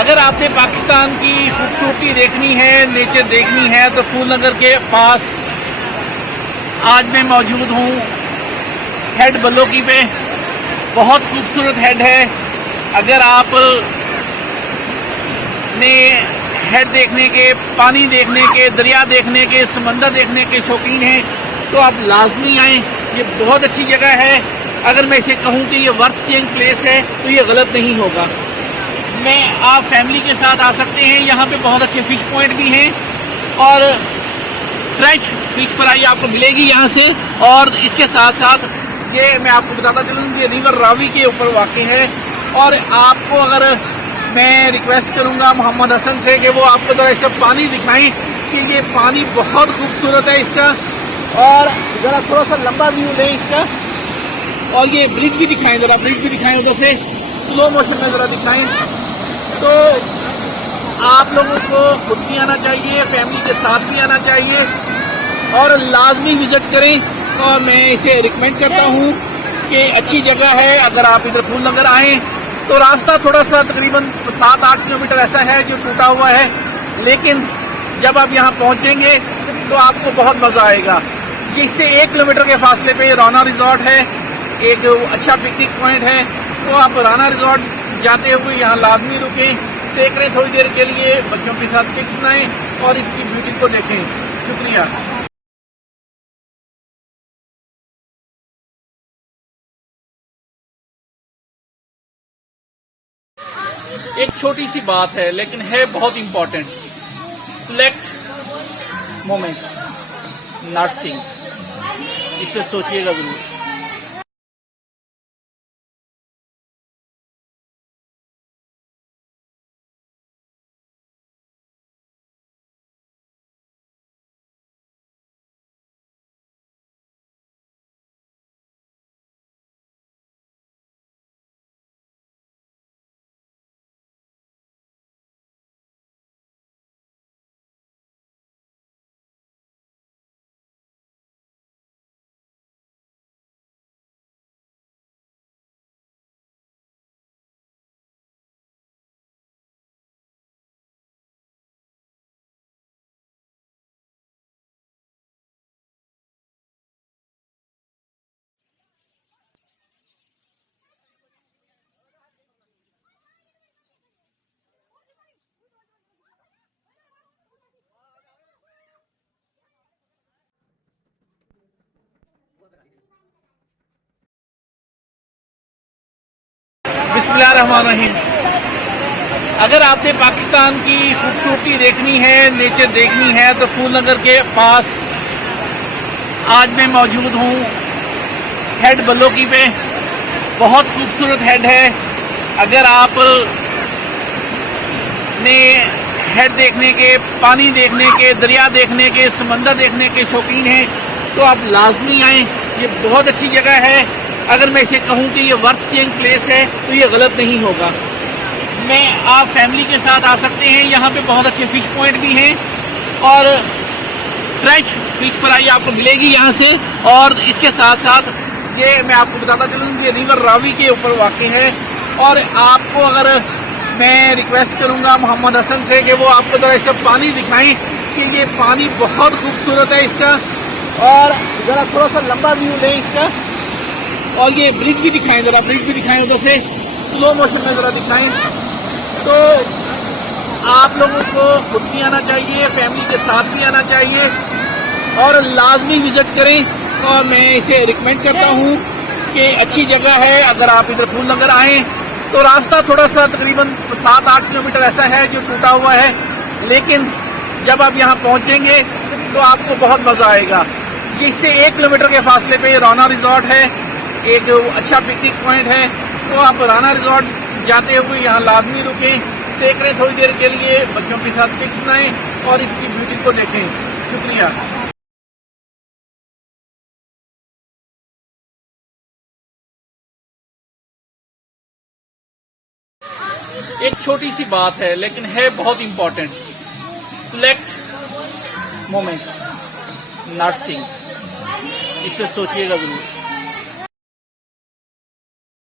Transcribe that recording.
अगर आपने पाकिस्तान की खूबसूरती देखनी है, नेचर देखनी है, तो फूल नगर के पास आज मैं मौजूद हूँ हेड बल्लोकी पे। बहुत खूबसूरत हेड है। अगर आप ने हेड देखने के, पानी देखने के, दरिया देखने के, समंदर देखने के शौकीन हैं तो आप लाजमी आएँ। ये बहुत अच्छी जगह है। अगर मैं इसे कहूँ कि ये वर्थ सीइंग प्लेस है तो ये गलत नहीं होगा। आप फैमिली के साथ आ सकते हैं। यहाँ पे बहुत अच्छे फिश पॉइंट भी हैं और फ्रेश फिश फ्राई आपको मिलेगी यहाँ से। और इसके साथ साथ ये मैं आपको बताता चलूँ, ये रिवर रावी के ऊपर वाक़ई है। और आपको अगर मैं रिक्वेस्ट करूँगा मोहम्मद हसन से कि वो आपको ज़रा इसका पानी दिखाएं कि ये पानी बहुत खूबसूरत है इसका। और ज़रा थोड़ा सा लंबा व्यू लें इसका। और ये ब्रिज भी दिखाएं, ज़रा ब्रिज भी दिखाएं, उधर से स्लो मोशन में ज़रा दिखाएं। तो आप लोगों को खुद भी आना चाहिए, फैमिली के साथ भी आना चाहिए और लाजमी विज़िट करें। और मैं इसे रिकमेंड करता हूँ कि अच्छी जगह है। अगर आप इधर फूल नगर आएँ तो रास्ता थोड़ा सा तकरीबन 7-8 किलोमीटर ऐसा है जो टूटा हुआ है, लेकिन जब आप यहाँ पहुँचेंगे तो आपको बहुत मज़ा आएगा। इससे 1 किलोमीटर के फासले पे राना रिजॉर्ट है, एक अच्छा पिकनिक पॉइंट है। तो आप राना रिजॉर्ट जाते हुए यहाँ लाजमी रुकें, स्टे करें थोड़ी देर के लिए, बच्चों के साथ पिक्स बनाएं और इसकी ब्यूटी को देखें। शुक्रिया। एक छोटी सी बात है लेकिन है बहुत important. Select moments, not things. इस पर सोचिएगा जरूर। बिस्मिल्लाहिर्रहमानिर्रहीम। अगर आपने पाकिस्तान की खूबसूरती देखनी है, नेचर देखनी है, तो फूल नगर के पास आज मैं मौजूद हूँ हेड बल्लोकी पे। बहुत खूबसूरत हेड है। अगर आप ने हेड देखने के, पानी देखने के, दरिया देखने के, समंदर देखने के शौकीन हैं तो आप लाजमी आएँ। ये बहुत अच्छी जगह है। अगर मैं इसे कहूँ कि ये वर्थ सीइंग प्लेस है तो ये गलत नहीं होगा। आप फैमिली के साथ आ सकते हैं। यहाँ पे बहुत अच्छे फिश पॉइंट भी हैं और फ्रेश फिश फ्राई आपको मिलेगी यहाँ से। और इसके साथ साथ ये मैं आपको बताता चलूँ, ये रिवर रावी के ऊपर वाक़ई है। और आपको अगर मैं रिक्वेस्ट करूँगा मोहम्मद हसन से कि वो आपको ज़रा इसका पानी दिखाएं कि ये पानी बहुत खूबसूरत है इसका। और ज़रा थोड़ा सा लंबा व्यू लें इसका। और ये ब्रिज भी दिखाएं, ज़रा ब्रिज भी दिखाएं, उधर से स्लो मोशन में ज़रा दिखाएं। तो आप लोगों को खुद भी आना चाहिए, फैमिली के साथ भी आना चाहिए और लाजमी विज़िट करें। और मैं इसे रिकमेंड करता हूँ कि अच्छी जगह है। अगर आप इधर फूल नगर आएँ तो रास्ता थोड़ा सा तकरीबन 7-8 किलोमीटर ऐसा है जो टूटा हुआ है, लेकिन जब आप यहाँ पहुँचेंगे तो आपको बहुत मज़ा आएगा। इससे 1 किलोमीटर के फासले पे राना रिजॉर्ट है, एक अच्छा पिकनिक पॉइंट है। तो आप राना रिजॉर्ट जाते हुए यहाँ लाजमी रुकें, स्टे करें थोड़ी देर के लिए, बच्चों के साथ पिक्स बनाएं और इसकी ब्यूटी को देखें। शुक्रिया। एक छोटी सी बात है लेकिन है बहुत important. Select moments, not things. इस पर सोचिएगा जरूर।